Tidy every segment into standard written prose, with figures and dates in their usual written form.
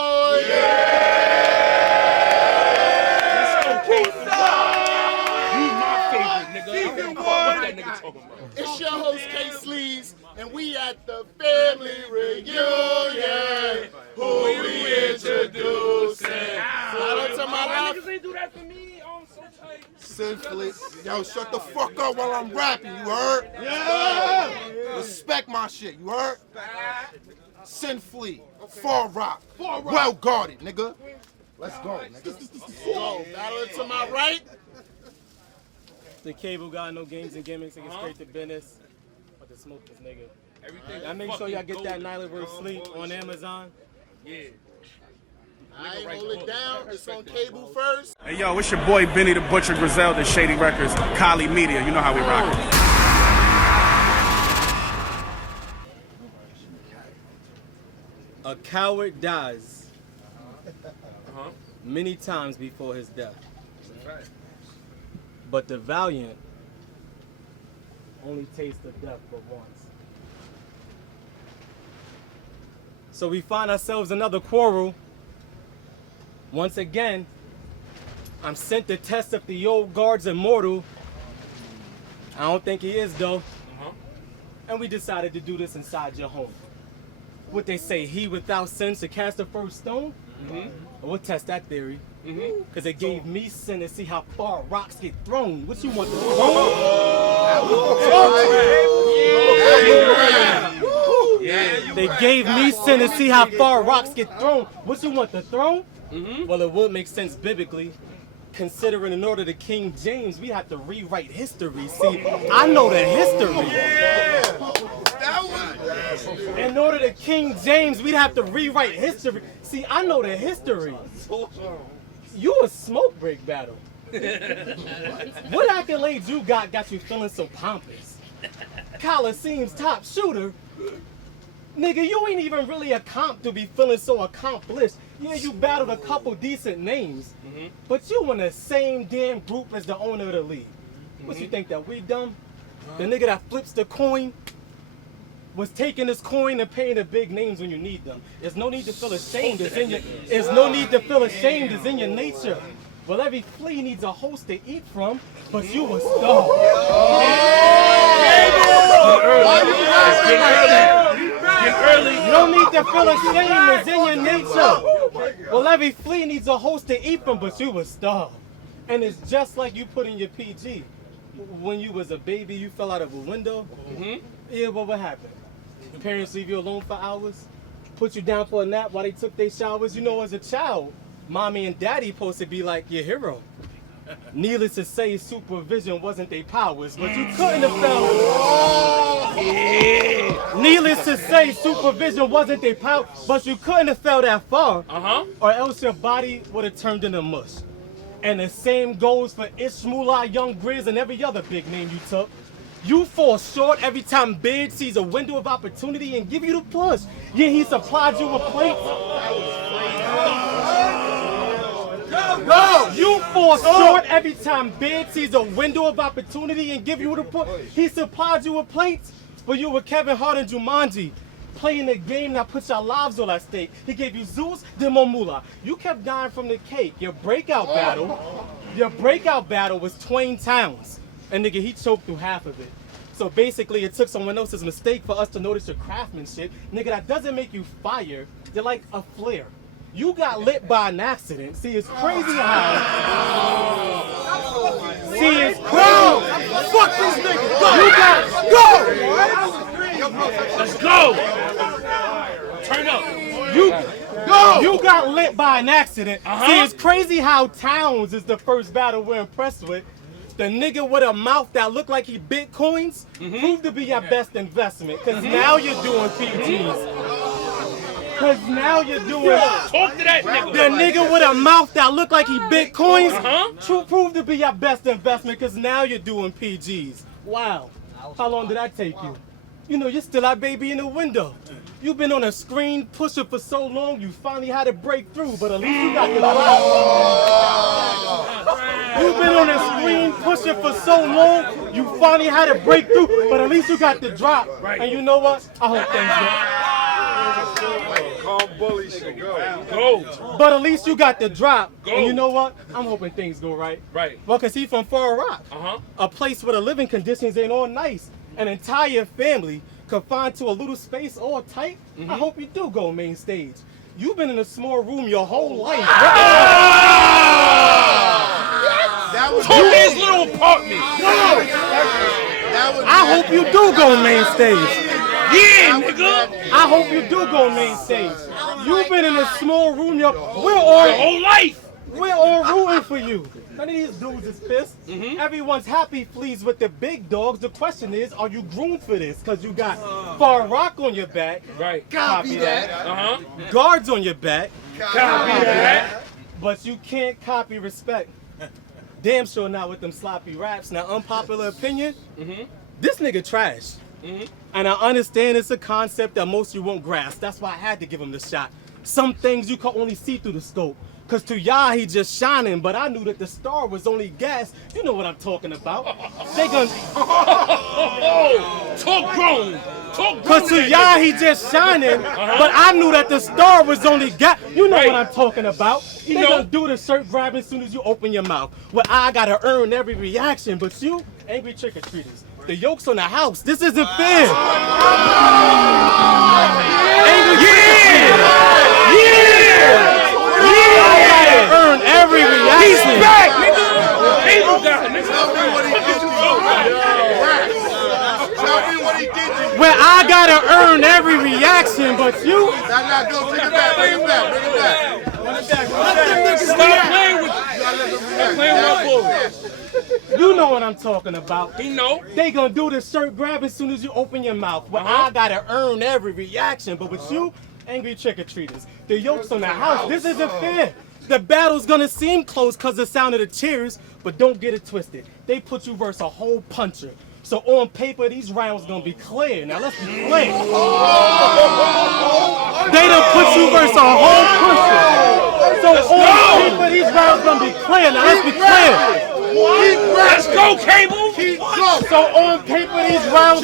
boys. It's your host, K-Sleeves, and we at the family reunion. Who we introducing? Shout out to my life. Niggas ain't do that for me. Oh, I'm so tight. Sinfully. Yo, shut the fuck up while I'm rapping, you heard? Yeah! Respect my shit, you heard? Sinfully. Far rock. Well guarded, nigga. Let's go, nigga. Go. Battle to my right. The cable guy, no games and gimmicks, nigga, straight to business. But to smoke this nigga. Everything. Y'all make sure y'all get that Nylah vs. Sleep on Amazon. Yeah. I hold it down. It's on cable first. Hey yo, it's your boy Benny the Butcher Griselda, Shady Records, Kali Media. You know how we rock it. A coward dies many times before his death. But the valiant only taste of death but once. So we find ourselves another quarrel. Once again, I'm sent to test if the old guard's immortal. I don't think he is though. And we decided to do this inside your home. What they say, he without sin to cast the first stone? We'll test that theory. Because it gave me sin to see how far rocks get thrown. What you want, the throne? They gave me sin to see how far rocks get thrown. What you want, the throne? Well, it would make sense biblically, considering in order to King James, we have to rewrite history. See, I know the history. In order to King James, we'd have to rewrite history. See, I know the history. You a smoke break battle. What accolades you got you feeling so pompous? Colosseum's top shooter? Nigga, you ain't even really a comp to be feeling so accomplished. Yeah, you battled a couple decent names, but you in the same damn group as the owner of the league. What you think, that we dumb? The nigga that flips the coin was taking this coin and paying the big names when you need them. There's no need to feel ashamed. It's in your nature. Well, every flea needs a host to eat from, but you were starved. No need to feel ashamed. It's in your nature. Well, every flea needs a host to eat from, but you were starved. And it's just like you put in your PG. When you was a baby, you fell out of a window. Yeah, well, what happened? Parents leave you alone for hours, put you down for a nap while they took their showers. You know, as a child, mommy and daddy supposed to be like your hero. Needless to say, supervision wasn't their powers, but you couldn't have felt. Needless to say, supervision wasn't their power, but you couldn't have fell that far, or else your body would have turned into mush. And the same goes for Ishmael, Young Grizz, and every other big name you took. You fall short every time Bid sees a window of opportunity and give you the push. Yeah, he supplied you with plates. You fall short every time Bid sees a window of opportunity and give you the push. He supplied you with plates, but you were Kevin Hart and Jumanji, playing a game that puts your lives on at stake. He gave you Zeus, then Momula. You kept dying from the cake. Your breakout battle was Twain Towns. And nigga, he choked through half of it. So basically, it took someone else's mistake for us to notice your craftsmanship. Nigga, that doesn't make you fire. You're like a flare. You got lit by an accident. See, it's crazy how. See, it's crazy. Fuck this nigga. Go. Let's go. Turn up. You got lit by an accident. See, it's crazy how Towns is the first battle we're impressed with. The nigga with a mouth that looked like he Bitcoins proved to be your best investment. Cause now you're doing PGs. Cause now you're doing. Talk to that nigga. The nigga with a mouth that looked like he Bitcoins proved to be your best investment. Cause now you're doing PGs. Wow. How long did that take you? You know, you're still that baby in the window. You've been on a screen pusher for so long, you finally had to break through, but at least you got the drop. You've been on a screen pusher for so long, you finally had to break through, but at least you got the drop. And you know what? I hope things get. bully shit. Go. But at least you got the drop. Go. And you know what? I'm hoping things go right. Right. Well, because he's from Far Rock. Uh-huh. A place where the living conditions ain't all nice. An entire family confined to a little space all tight. I hope you do go main stage. You've been in a small room your whole life. That was His little apartment. I hope you do go main stage. Yeah, nigga. I hope you do go main stage. You've been in a small room Your whole life. We're all rooting for you. None of these dudes is pissed. Everyone's happy flees with the big dogs. The question is, are you groomed for this? Because you got Far Rock on your back. Right. Copy that. Uh-huh. Guards on your back. Copy that. But you can't copy respect. Damn sure not with them sloppy raps. Now, unpopular opinion, this nigga trash. And I understand it's a concept that most of you won't grasp. That's why I had to give him the shot. Some things you can only see through the scope. Cause to y'all he just shining, but I knew that the star was only gas. You know what I'm talking about. They gonna Talk grown. Talk grown. Cause to y'all he just shining, but I knew that the star was only gas. You know what I'm talking about. They gonna do the shirt grab as soon as you open your mouth. Well, I gotta earn every reaction, but you angry trick-or-treaters. The yoke's on the house. This isn't fair. Angry trick-or-treaters. Earn every reaction. He's back, nigga. Cable guy, nigga. Tell me what he did to you. Where I gotta earn every reaction, but you. Nah, go, take it back, bring it back, bring it back. Stop playing with Stop playing with my boy. You know what I'm talking about. He know. They gonna do the shirt grab as soon as you open your mouth. Where I gotta earn every reaction, but with you, angry trick-or-treaters. The yoke's on the house. This isn't fair. The battle's gonna seem close cause the sound of the cheers, but don't get it twisted. They put you versus a whole puncher. So on paper, these rounds gonna be clear. Now let's be clear. They done put you versus a whole puncher. So on paper, these rounds gonna be clear. Now let's be clear. Let's go, Cable. So on paper, these rounds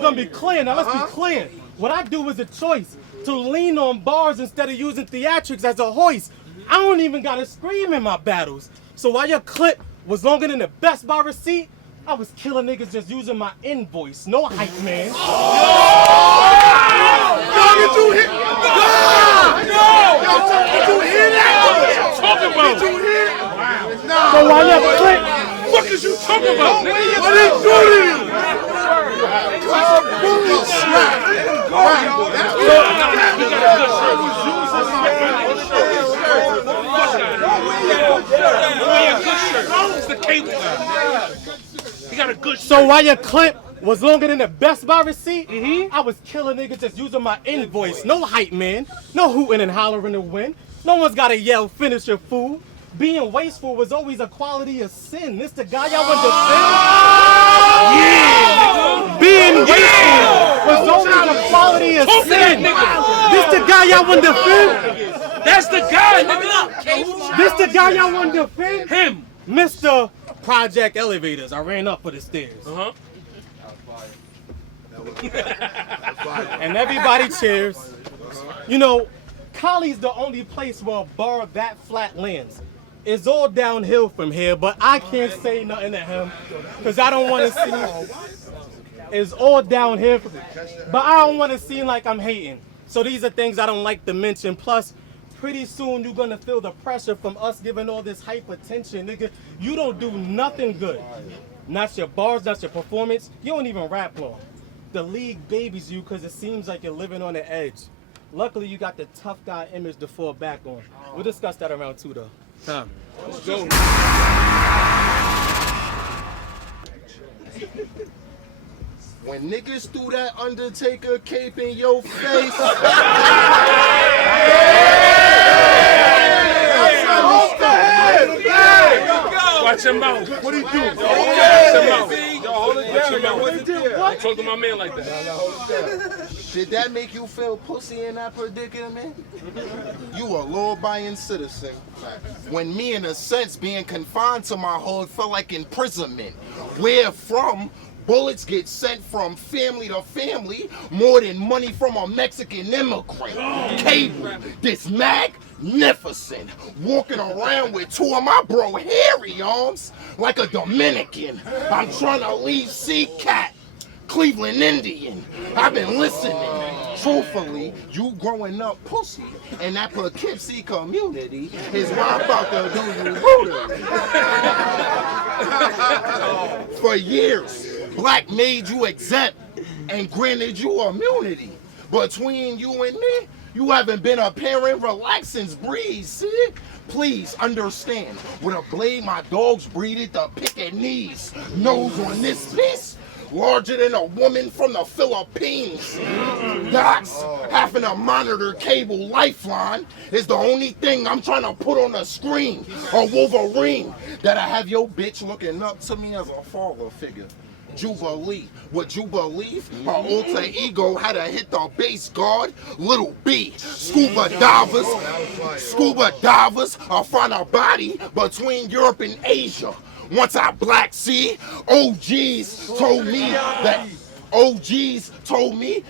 gonna be clear. Now let's be clear. What I do is a choice to lean on bars instead of using theatrics as a hoist. I don't even gotta scream in my battles. So while your clip was longer than the Best Buy receipt, I was killing niggas just using my invoice. No hype, man. Did you hear? Did you hear that? Talking about. Did you hear? So while your clip, What is you talking about, nigga? What did you do to you? It's the Cable guy. He got a good shirt. so while your clip was longer than the Best Buy receipt, I was killing niggas just using my invoice. No hype, man. No hooting and hollering to win. No one's gotta yell, finish your food. Being wasteful was always a quality of sin. This the guy y'all want to defend? Being wasteful was always a quality of sin. This the guy y'all want to defend? That's the guy, nigga. This the guy y'all want to defend? Him. Mr. Project Elevators. I ran up for the stairs. Uh-huh. And everybody cheers. You know, Cali's the only place where a bar that flat lands. It's all downhill from here, but I can't say nothing to him because I don't want to seem. It's all downhill, but I don't want to seem like I'm hating. So these are things I don't like to mention. Plus, pretty soon you're gonna feel the pressure from us giving all this hype attention, nigga. You don't do nothing good. Not your bars, not your performance. You don't even rap long. The league babies you because it seems like you're living on the edge. Luckily, you got the tough guy image to fall back on. We'll discuss that around 2, though. Time. Let's go. When niggas threw that Undertaker cape in your face. Watch him out. What he do? Watch him out. Hold it down. What he do? I talk to my man like that. Did that make you feel pussy in that predicament? You a law-abiding citizen. When me, in a sense, being confined to my hood felt like imprisonment. Where from? Bullets get sent from family to family more than money from a Mexican immigrant. Cable, this magnificent, walking around with two of my bro hairy arms like a Dominican. I'm trying to leave C-Cat, Cleveland Indian. I've been listening. Truthfully, you growing up pussy in that Poughkeepsie community is why I'm about to do you rootery. For years, black made you exempt and granted you immunity. Between you and me, you haven't been a parent, relax and breathe, see? Please understand, with a blade my dogs breeded the Pekingese. Nose on this piece, larger than a woman from the Philippines. Docs, having a monitor cable lifeline is the only thing I'm trying to put on the screen. A Wolverine that I have your bitch looking up to me as a father figure. Jubilee, would you believe her alter ego had to hit the base guard? Little B, scuba divers, I'll find a body between Europe and Asia. Once I Black Sea, OGs told me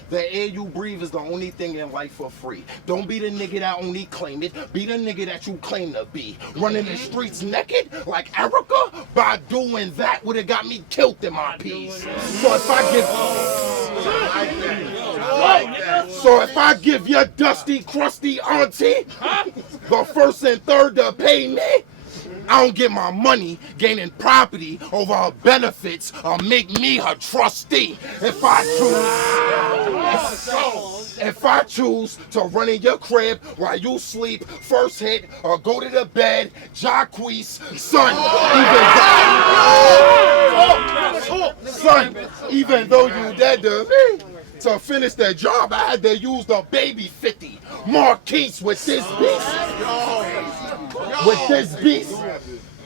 the air you breathe is the only thing in life for free. Don't be the nigga that only claim it, be the nigga that you claim to be. Running the streets naked like Erica, by doing that would have got me killed in my piece. So if I give your dusty, crusty auntie the first and third to pay me, I don't get my money gaining property over her benefits or make me her trustee. If I choose to run in your crib while you sleep, first hit or go to the bed, Jacquees, even though you dead to me, to finish that job, I had to use the baby 50 Marquise with this beast.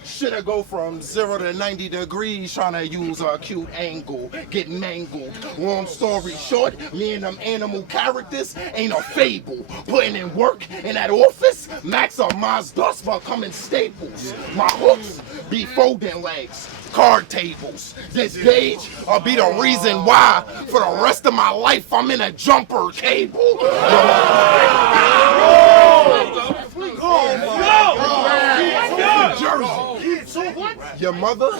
Shoulda go from 0 to 90 degrees trying to use a cute angle, get mangled. Long story short, me and them animal characters ain't a fable. Putting in work in that office, Max or Mazda's becoming staples. My hooks be folding legs, card tables. This gauge will be the reason why for the rest of my life I'm in a jumper cable. Your mother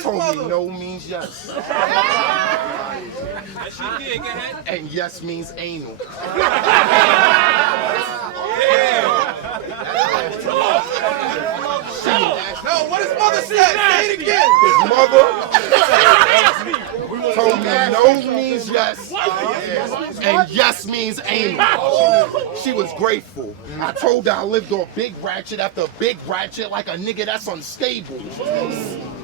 told me no means yes. And yes means anal. No, what his mother said? Say it again. His mother told me no means yes, and yes means anal. She was grateful. I told her I lived on big ratchet after big ratchet like a nigga that's unstable.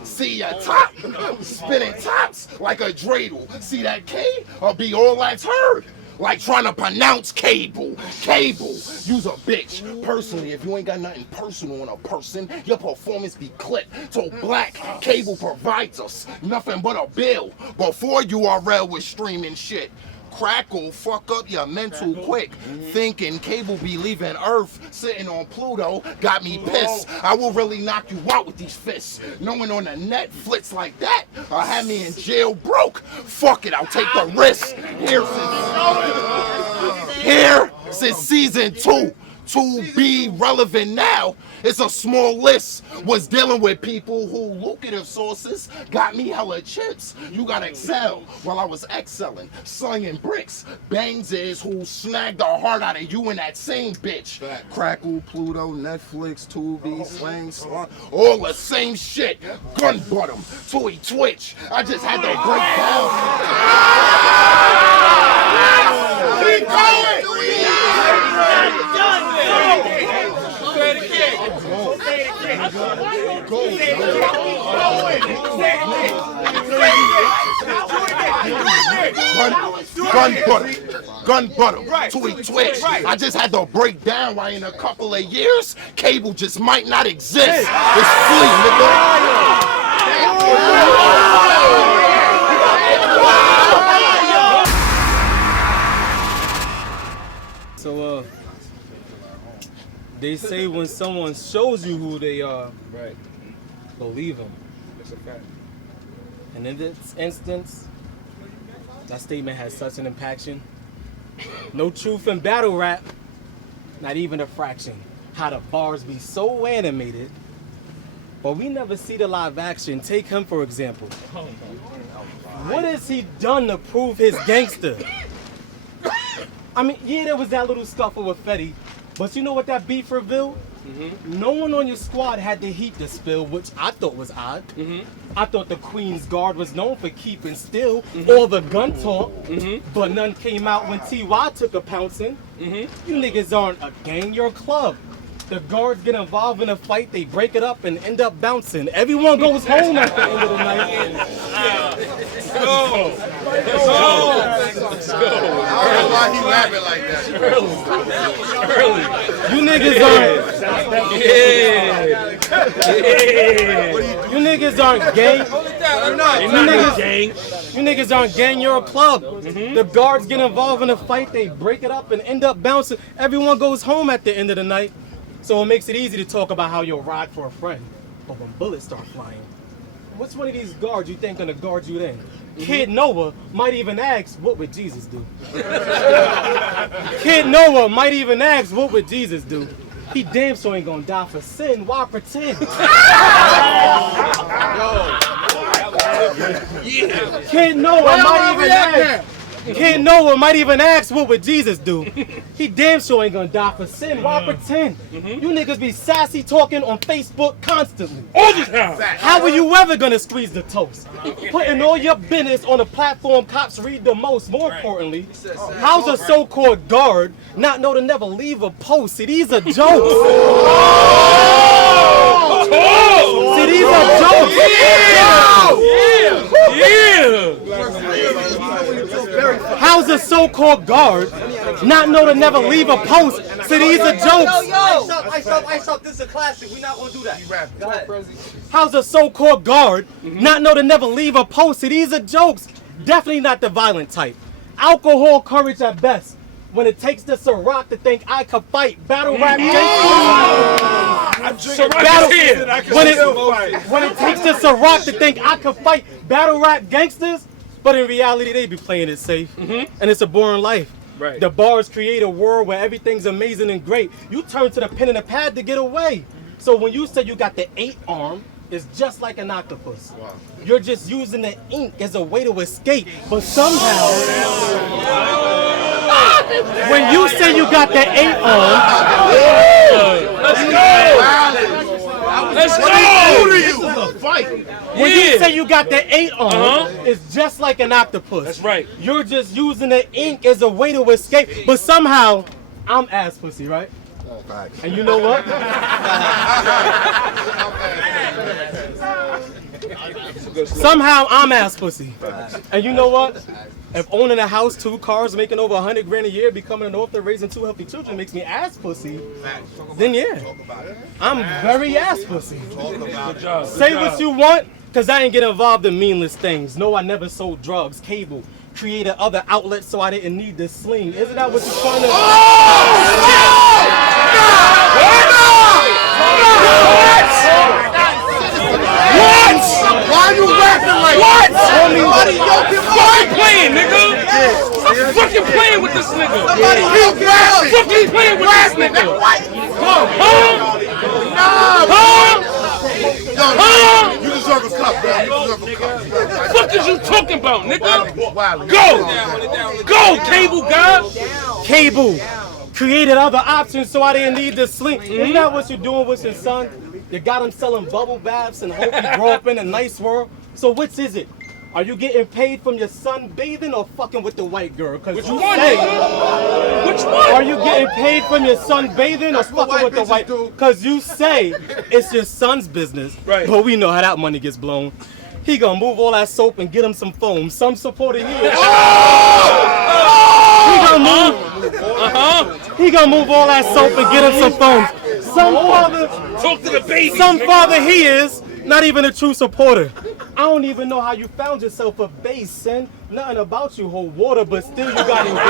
See ya top, spinning tops like a dreidel. See that K? I'll be all that's heard. Like trying to pronounce cable. Cable, you's a bitch. Personally, if you ain't got nothing personal on a person, your performance be clipped. So black cable provides us nothing but a bill. Before URL was streaming shit. Crackle, fuck up your mental quick. Thinking cable be leaving Earth, sitting on Pluto, got me pissed. I will really knock you out with these fists. Knowing on the net flits like that, I had me in jail broke. Fuck it, I'll take the risk. Here since season 2. To be relevant now, it's a small list. Was dealing with people who lucrative sources got me hella chips. You gotta excel while I was excelling. Slinging bricks. Bangs is who snagged the heart out of you and that same bitch. Crackle, Pluto, Netflix, Tubi, Slang, Slung, all the same shit. Gun bottom, Toy Twitch. I just had to break Gun butter, Toy Twitch. I just had to break down why in a couple of years, cable just might not exist. It's free, nigga. So, they say when someone shows you who they are, believe them. That's a fact. And in this instance, that statement has such an impaction. No truth in battle rap, not even a fraction. How the bars be so animated, but we never see the live action. Take him for example. What has he done to prove his gangster? I mean, yeah, there was that little scuffle with Fetty, but you know what that beef revealed? No one on your squad had the heat to spill, which I thought was odd. I thought the Queen's Guard was known for keeping still, all the gun talk, but none came out when T.Y. took a pouncing. You niggas aren't a gang, you're a club. The guards get involved in a fight, they break it up and end up bouncing. Everyone goes home at the end of the night. Let's go. I don't know why he rapping like that. You niggas aren't. You niggas aren't gang. You niggas aren't gang, you're a club. The guards get involved in a fight, they break it up and end up bouncing. Everyone goes home at the end of the night. So it makes it easy to talk about how you'll ride for a friend. But when bullets start flying, which one of these guards you think gonna guard you then? Kid Noah might even ask, what would Jesus do? Kid Noah might even ask, what would Jesus do? He damn sure ain't gonna die for sin. Why pretend? Kid Noah might even ask. Kid Noah might even ask, what would Jesus do? He damn sure ain't gonna die for sin. Why pretend? You niggas be sassy talking on Facebook constantly. All the time. How are you ever gonna squeeze the toast? Putting all your business on a platform cops read the most. More importantly, how's a so-called guard not know to never leave a post? See, these are jokes. See, these are jokes. How's a so-called guard not know to never leave a post? See, these are jokes. Ice up, this is a classic. We're not gonna do that. Go ahead. How's a so-called guard not know to never leave a post? See, these are jokes. Definitely not the violent type. Alcohol courage at best. When it takes the Ciroc to think I could fight, battle rap gangsters. When it takes the Ciroc to think I could fight, battle rap gangsters. But in reality, they be playing it safe, and it's a boring life. Right. The bars create a world where everything's amazing and great. You turn to the pen and the pad to get away. So when you say you got the 8 arm, it's just like an octopus. Wow. You're just using the ink as a way to escape. But somehow, when you say you got the 8 arm, Let's go! When you say you got the 8 arm, it's just like an octopus. That's right. You're just using the ink as a way to escape. But somehow, I'm ass pussy, right? And you know what? Somehow I'm ass pussy. And you know what? If owning a house, 2 cars, making over 100 grand a year, becoming an author, raising 2 healthy children makes me ass pussy, then yeah, I'm very ass pussy. Say what you want, cause I ain't get involved in meaningless things. No, I never sold drugs, cable, created other outlets so I didn't need this sling. Isn't that what you're trying to Why are you rapping like What? Somebody Fucking playing, nigga. Stop fucking playing with this nigga. Somebody keep rapping. Fucking playing with this nigga. You deserve a cup, bro. You deserve a cup. Fuck is you talking about, nigga? Go. Go, cable guy. Cable created other options so I didn't need the sling. Isn't that what you're doing with your son? You got him selling bubble baths and hope he grow up in a nice world. So which is it? Are you getting paid from your son bathing or fucking with the white girl? Which one? Which one? Are you getting paid from your son bathing or fucking with the white? Because you say it's your son's business, right? But we know how that money gets blown. He gonna move all that soap and get him some foam. Some supporting you. He gonna move all that soap and get him some foam. Some father, talk to the baby. Some father he is, not even a true supporter. I don't even know how you found yourself a base, son. Nothing about you hold water, but still you got engaged.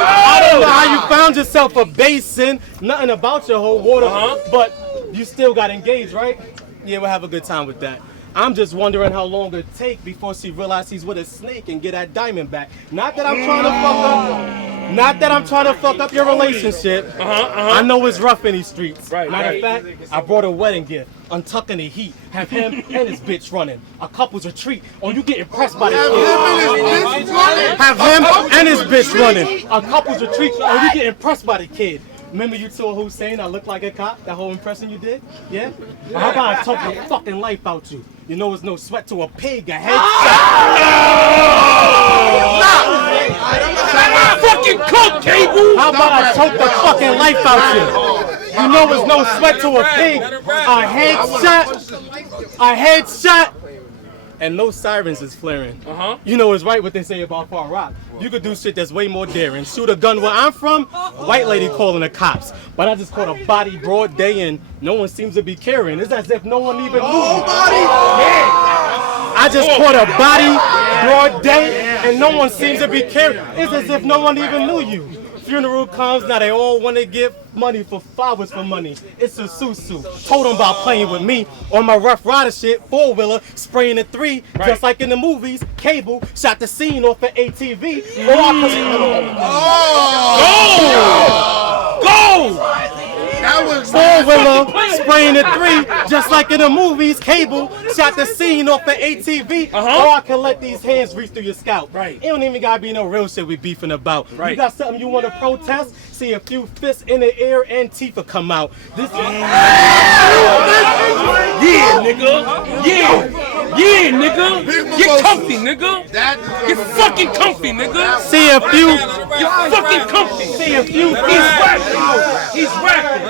I don't know how you found yourself a base, son. Nothing about your whole water, but you still got engaged, right? Yeah, we'll have a good time with that. I'm just wondering how long it take before she realizes he's with a snake and get that diamond back. Not that I'm trying to fuck up. Not that I'm trying to fuck up your relationship. I know it's rough in these streets. Matter of fact, I brought a wedding gift. Untucking the heat. Have him and his bitch running. A couple's retreat. Or you get impressed by the kid. Have him and his bitch running. A couple's retreat. Or you get impressed by the kid. Remember you told Hussein I look like a cop? That whole impression you did? Yeah? Well, how about I talk the fucking life out you? You know it's no sweat to a pig, a headshot. Fucking cook, Cable! How about I choke the fucking life out you? You know it's no sweat to a pig, a headshot, and no sirens is flaring. You know it's right what they say about Far Rock. You could do shit that's way more daring. Shoot a gun where I'm from, white lady calling the cops. But I just caught a body broad day and no one seems to be caring. It's as if no one even knew you. I just caught a body broad day and no one seems to be caring. It's as if no one even knew you. Funeral comes, now they all want to give money for flowers for money. It's a susu. Told them about playing with me on my Rough Rider shit, 4-wheeler, spraying the 3, just like in the movies. Cable shot the scene off an ATV. Go! That was 4-wheeler, spraying the 3, just like in the movies. Cable shot the scene off an ATV. Or I can let these hands reach through your scalp. It don't even gotta be no real shit we beefing about. You got something you want to protest? See a few fists in the air, Antifa come out. This Yeah, nigga. Yeah, nigga. Get comfy, nigga. Get fucking comfy, nigga. See a few. Get fucking comfy. See a few. He's rapping.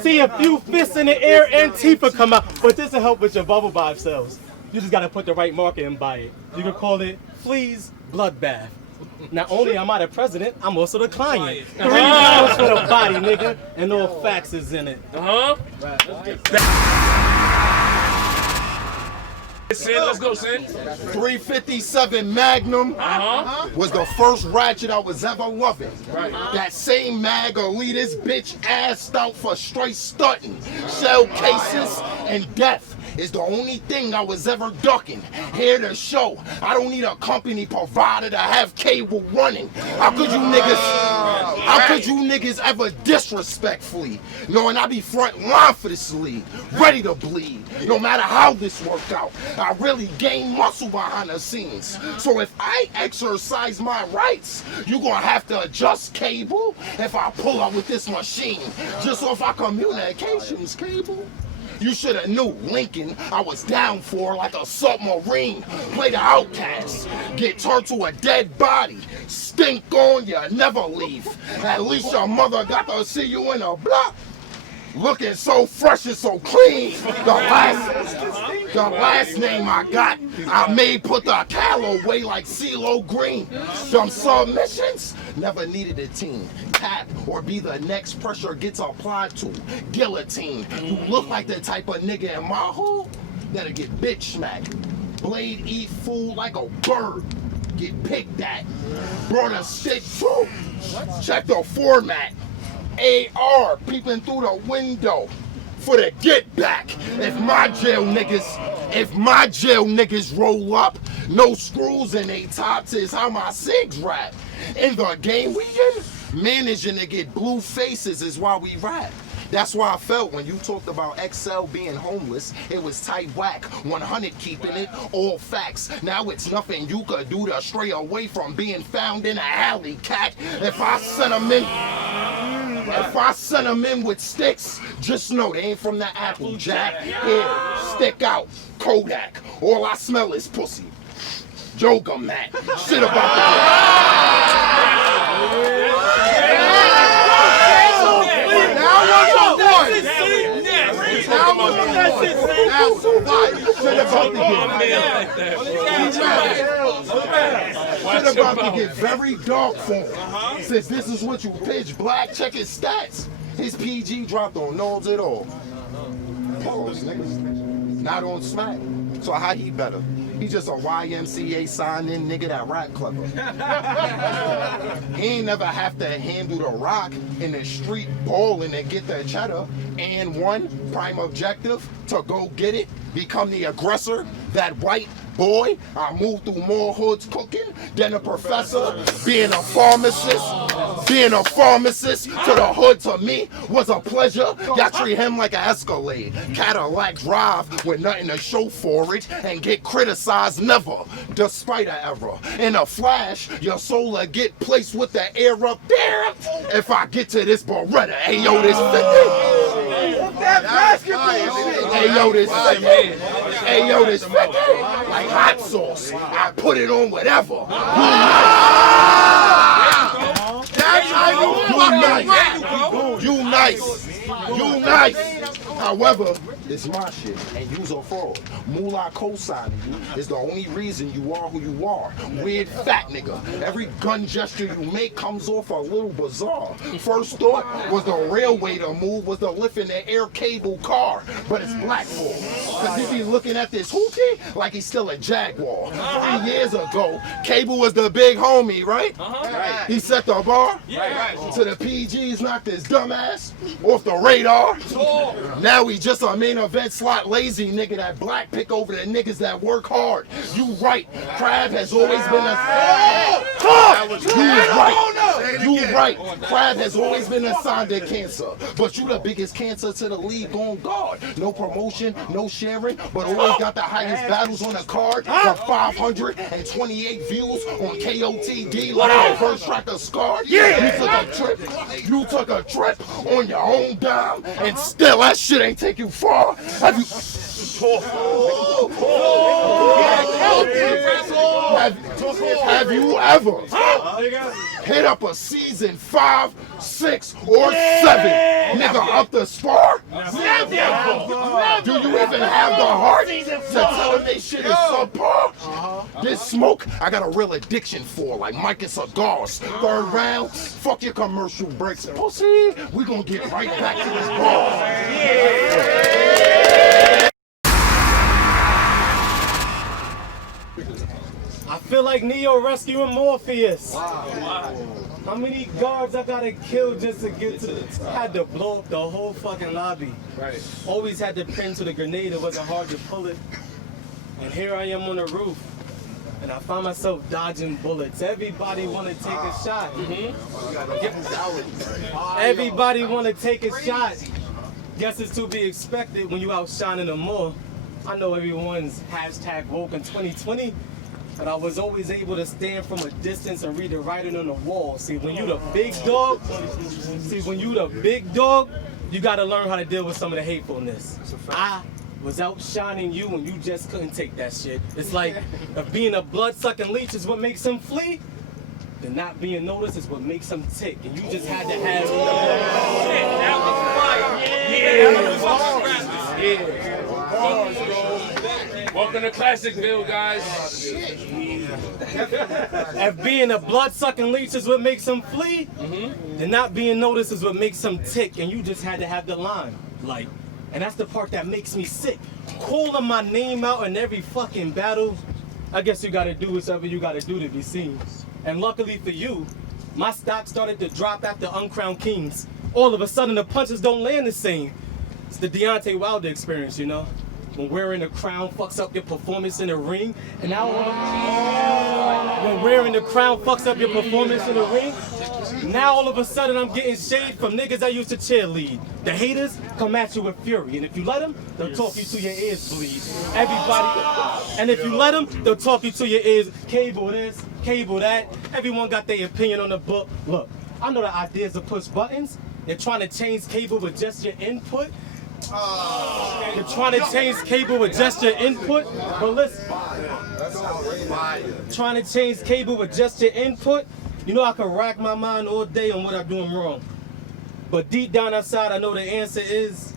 See a few fists in the air, Antifa come out. But this will help with your bubble vibe cells. You just gotta put the right marker and buy it. You can call it Flea's Bloodbath. Not only am I the president, I'm also the client. $3 for the body, nigga, and no facts is in it. Let's go, Sin. 357 Magnum was the first ratchet I was ever loving. That same mag'll lead this bitch assed out for straight stunting. Shell cases and death is the only thing I was ever ducking. Here to show I don't need a company provider to have cable running. How could you niggas ever disrespectfully knowing I be front line for this league, ready to bleed. No matter how this worked out, I really gain muscle behind the scenes. So if I exercise my rights, you gonna have to adjust cable if I pull up with this machine. Just off our communications cable. You should have knew Lincoln I was down for like a submarine. Play the outcast, get turned to a dead body. Stink on ya, never leave. At least your mother got to see you in a block. Looking so fresh and so clean. The last name I got, I made put the callow away like CeeLo Green. Some submissions never needed a team. Tap or be the next pressure gets applied to. Guillotine. You look like the type of nigga in my hood that'll get bitch smacked. Blade eat food like a bird. Get picked at. Brought a stick too. Check the format. AR peeping through the window for the get back. If my jail niggas roll up, no screws in they tops is how my cigs rap. In the game we in, managing to get blue faces is why we rap. That's why I felt when you talked about XL being homeless, it was tight whack, 100 keeping it, all facts. Now it's nothing you could do to stray away from being found in an alley, cat. If I send them in with sticks, just know they ain't from the Apple Jack. Here, stick out, Kodak. All I smell is pussy. Yoga mat. Shit about Shit about to get very dark for him. Since this is what you pitch black, check his stats. His PG dropped on nose at all. Pause, niggas. Not on smack. So how he better? He just a YMCA sign-in nigga that rap clever. He ain't never have to handle the rock in the street ballin' and get that cheddar. And one prime objective to go get it, become the aggressor, that white boy. I moved through more hoods cooking than a professor. Being a pharmacist to the hood to me was a pleasure. Y'all treat him like an Escalade, Cadillac drive with nothing to show for it, and get criticized never, despite an error. In a flash, your solar get placed with the air up there. If I get to this Beretta, hey yo, this 50. That basketball shit. Hey yo, this 50. Hey yo, this 50. Like hot sauce, I put it on whatever. You nice. However, it's my shit, and you's a fraud. Moolah co-signing you is the only reason you are who you are. Weird fat nigga. Every gun gesture you make comes off a little bizarre. First thought was the real way to move was to lift in the air cable car, but it's blackball. Cause he be looking at this hoopty like he's still a Jaguar. 3 years ago, Cable was the big homie, right? Right. He set the bar. So the PGs knocked his dumb ass off the radar. Now he just a main event slot lazy nigga that black pick over the niggas that work hard. You right. Crab has always been You right. Crab has always been assigned to cancer. But you the biggest cancer to the league on guard. No promotion, no sharing, but always got the highest battles on the card. The 528 views on KOTD like the first track of Scar. You took a trip on your own dime, and still that shit ain't take you far. Have you ever hit up a season 5, 6, or 7? Nigga up the spar? Do you even have the heart to tell them they shit is subpar? This smoke, I got a real addiction for, like Mike and cigars. Third round, fuck your commercial breaks. Pussy, we gonna get right back to this ball. I feel like Neo rescuing Morpheus. How many guards I gotta kill just to get to the top? Had to blow up the whole fucking lobby. Right. Always had to pin to the grenade, it wasn't hard to pull it. And here I am on the roof, and I find myself dodging bullets. Everybody wanna take a shot. Everybody wanna take a shot. Guess it's to be expected when you outshining them more. I know everyone's hashtag woke in 2020. But I was always able to stand from a distance and read the writing on the wall. See, when you the big dog, you gotta learn how to deal with some of the hatefulness. I was outshining you and you just couldn't take that shit. It's like if being a blood-sucking leech is what makes them flee, then not being noticed is what makes them tick. And you just had to have... Shit, that was fire. Welcome to Classicville, guys. If being a blood-sucking leech is what makes them flee, then not being noticed is what makes them tick, and you just had to have the line. Like, and that's the part that makes me sick. Calling my name out in every fucking battle, I guess you gotta do whatever you gotta do to be seen. And luckily for you, my stock started to drop after Uncrowned Kings. All of a sudden, the punches don't land the same. It's the Deontay Wilder experience, you know? When wearing a crown fucks up your performance in the ring, and now when wearing the crown fucks up your performance in the ring, now all of a sudden I'm getting shade from niggas I used to cheerlead. The haters come at you with fury, and if you let them, they'll talk you till your ears bleed. Everybody, and if you let them, they'll talk you till your ears. Cable this, cable that. Everyone got their opinion on the book. Look, I know the ideas to push buttons. They're trying to change cable with just your input. You're trying to change cable with just your input, but listen. Trying to change cable with just your input. You know I can rack my mind all day on what I'm doing wrong. But deep down inside, I know the answer is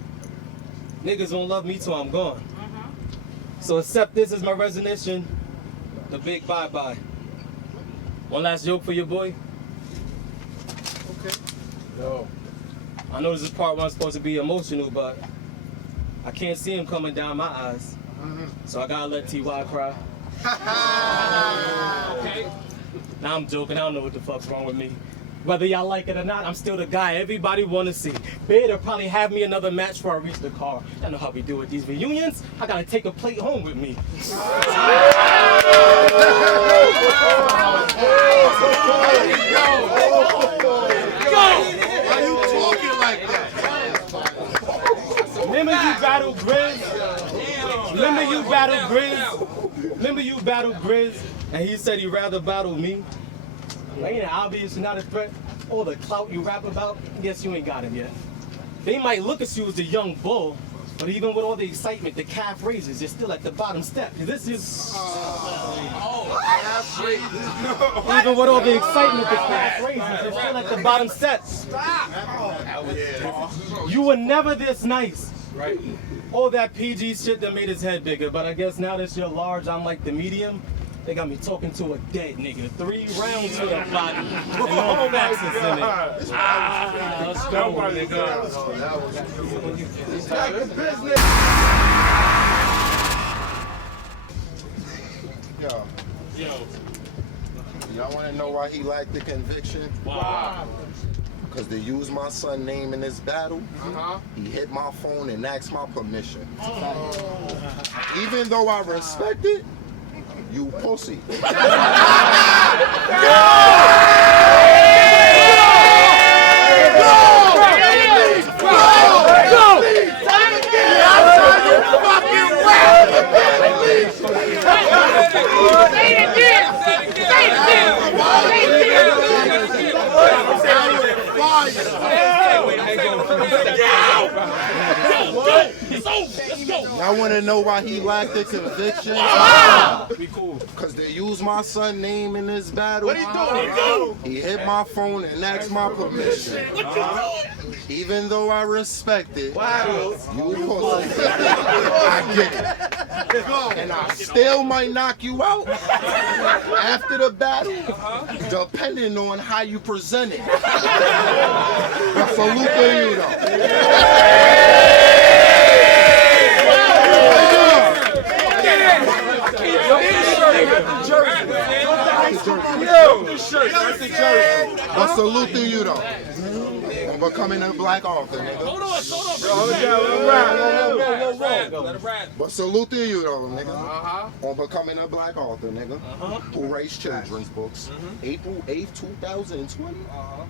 niggas won't love me till I'm gone. So accept this as my resignation. The big bye-bye. One last joke for your boy. Okay. Yo. I know this is part where I'm supposed to be emotional, but I can't see him coming down my eyes. So I gotta let T.Y. cry. Now I'm joking. I don't know what the fuck's wrong with me. Whether y'all like it or not, I'm still the guy everybody wanna see. Better probably have me another match before I reach the car. I know how we do at these reunions. I gotta take a plate home with me. Why you talking like that? Remember you battled Grizz? Remember you battled Grizz? Remember you battled Grizz? And he said he'd rather battle me? Ain't it obvious you're not a threat? All the clout you rap about, guess you ain't got him yet. They might look at you as a young bull, but even with all the excitement, the calf raises, you're still at the bottom step. This is... Even with all the excitement, the calf raises, you're still at the bottom step. You were never this nice. Right. All that PG shit that made his head bigger, but I guess now that you're large, I'm like the medium. They got me talking to a dead nigga. 3 rounds to the body, and no facts is in it. Let's go, nigga. Y'all want to know why he lacked the conviction? Wow. Because they used my son's name in this battle. He hit my phone and asked my permission. Even though I respect it, you pussy. Y'all want to know why he lacked the conviction? Because they used my son's name in this battle. What he doing? He hit my phone and asked my permission. Even though I respect it, you pussy. I get it. And I still might knock you out after the battle, depending on how you present it. But salute to you though. But salute to you though. I'm becoming a black author, nigga. Hold on. But salute to you though, nigga. On becoming a black author, nigga. Who writes children's books. April 8th, 2020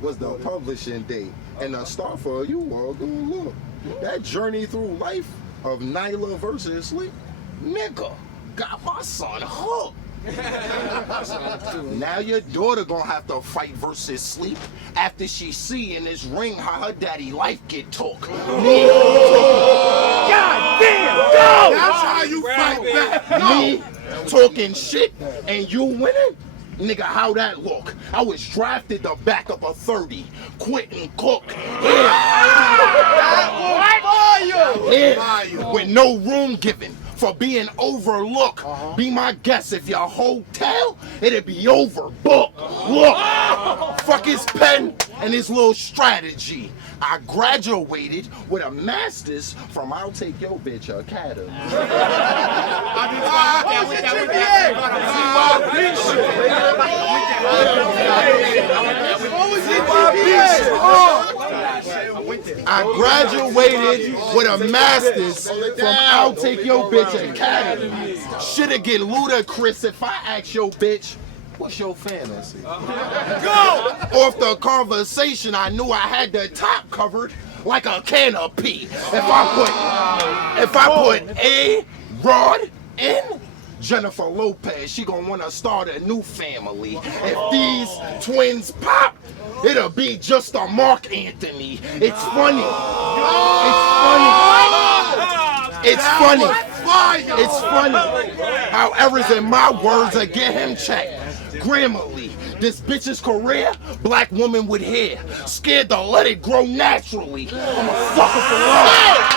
was the publishing date. And the start for you all, dude, look. That journey through life of Nylah versus Sleep, nigga, got my son hooked. Now your daughter gonna have to fight versus Sleep after she see in this ring how her daddy life get took. God damn, go! That's how you fight back. Me talking shit and you winning? Nigga, how that look? I was drafted to back up a 30, quit and cook. With no room given for being overlooked. Be my guest, if your hotel, it'd be overbooked. Look, fuck his pen and his little strategy. I graduated with a master's from I'll Take Your Bitch Academy. I graduated with a master's from I'll Take Your Bitch Academy. Shit'll get ludicrous if I ask your bitch, what's your fantasy? Go! Off the conversation, I knew I had the top covered like a canopy. If I put A-Rod in Jennifer Lopez, she gonna wanna start a new family. If these twins pop, it'll be just a Mark Anthony. It's funny. It's funny. It's funny. How errors in my words will get him checked. Grammarly, this bitch's career, black woman with hair, scared to let it grow naturally. I'm a sucker for love.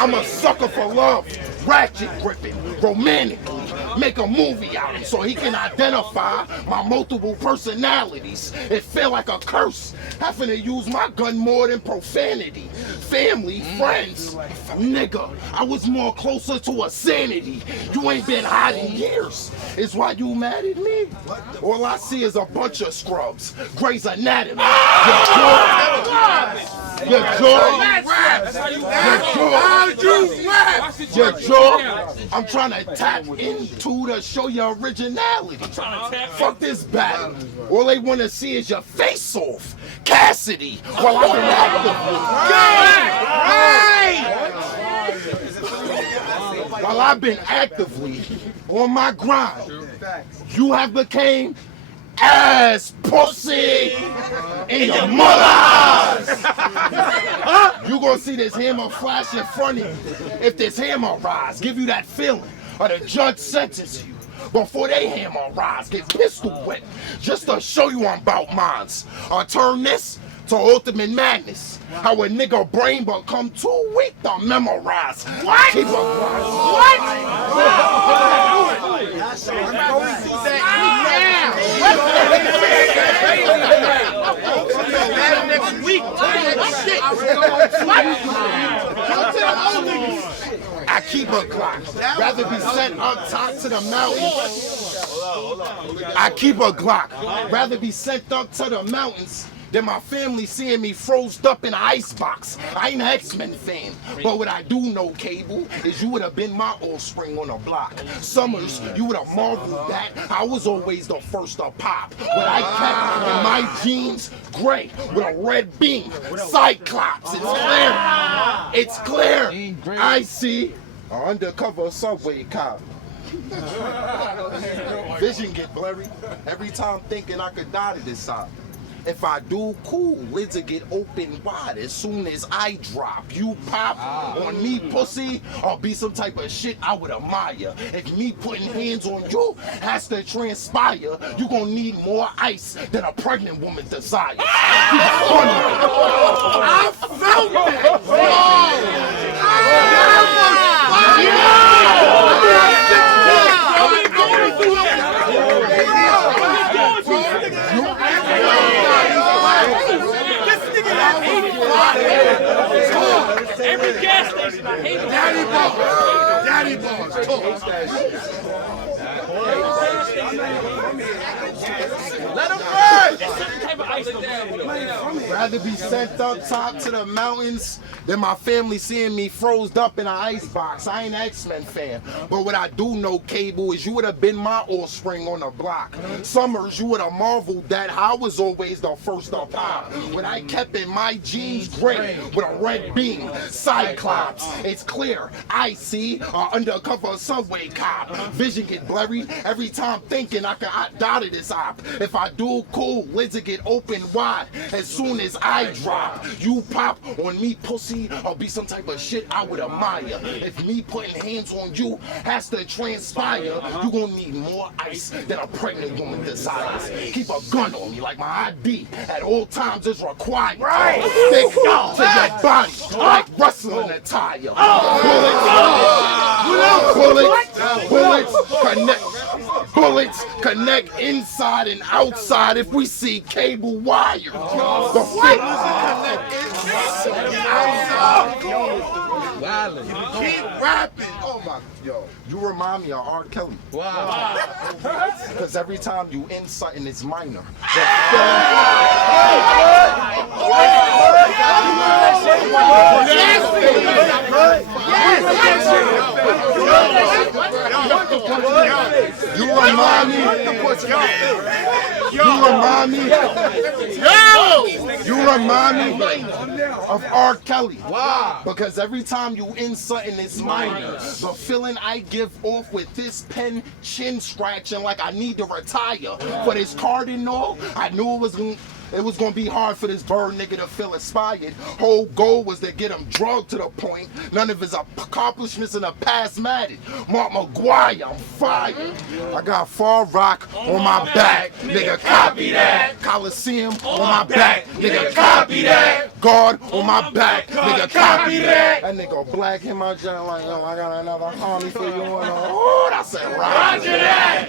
I'm a sucker for love. Ratchet gripping, romantically. make a movie out of him so he can identify my multiple personalities. It felt like a curse, having to use my gun more than profanity. Family, friends, nigga, I was more closer to a sanity. You ain't been hot in years. Is why you mad at me? All I see is a bunch of scrubs. Grey's Anatomy. Your jaw. I'm trying to tap into to show your originality. Fuck this battle. All they want to see is your face off. Cassidy. While I've been actively. While I've been actively on my grind, you have became ass pussy in your mother eyes. You gonna see this hammer flash in front of you. If this hammer rise, give you that feeling, or the judge sentence you before they hammer rise, get pistol wet, just to show you I'm about mines. Or turn this to ultimate madness. How a nigga brain become too weak to memorize. What? Keep a what? I keep a Glock, rather be sent up top to the mountains. I keep a Glock, rather be sent up to the mountains than my family seeing me froze up in an icebox. I ain't an X-Men fan, but what I do know, Cable, is you would have been my offspring on the block. Summers, you would have marveled that I was always the first to pop. But I kept in my jeans gray with a red beam, Cyclops. It's clear. I see an undercover subway cop. Vision get blurry every time thinking I could die to this side. If I do, cool, lids will get open wide as soon as I drop. You pop on me, pussy, or be some type of shit I would admire. If me putting hands on you has to transpire, you gonna need more ice than a pregnant woman desires. I felt that! Every gas station I hate it. Daddy balls. Let him burn! That's certain type of ice. Rather be sent up top to the mountains than my family seeing me froze up in an icebox. I ain't an X-Men fan, but what I do know, Cable, is you would have been my offspring on the block. Summers, you would have marveled that I was always the first to pop. When I kept in my jeans gray with a red beam, Cyclops. It's clear, I see an undercover subway cop. Vision get blurry every time thinking I can die to this op. If I do, cool, lids will get open wide as soon as I drop. You pop on me, pussy, or be some type of shit I would admire. If me putting hands on you has to transpire, you gonna need more ice than a pregnant woman desires. Keep a gun on me like my ID at all times is required. Stick to your body like wrestling attire. Bullets connect inside and outside if we see cable wire. The fit. Keep rapping. Oh my, yo, you remind me of R. Kelly. Wow. Because every time you in something, it's minor. You remind me of R. Kelly. Wow. Because every time you in something, it's minor. The feeling I give off with this pen, chin scratching like I need to retire. For this cardinal, I knew it was It was gonna be hard for this bird nigga to feel inspired. Whole goal was to get him drugged to the point none of his accomplishments in the past mattered. Mark McGuire, I'm fired. I got Far Rock on my back, nigga, copy that. Colosseum on my back, nigga, copy that. Guard on my back, nigga, copy that. That nigga black him out there like, yo, I got another homie for you. Oh, that's it, Roger that.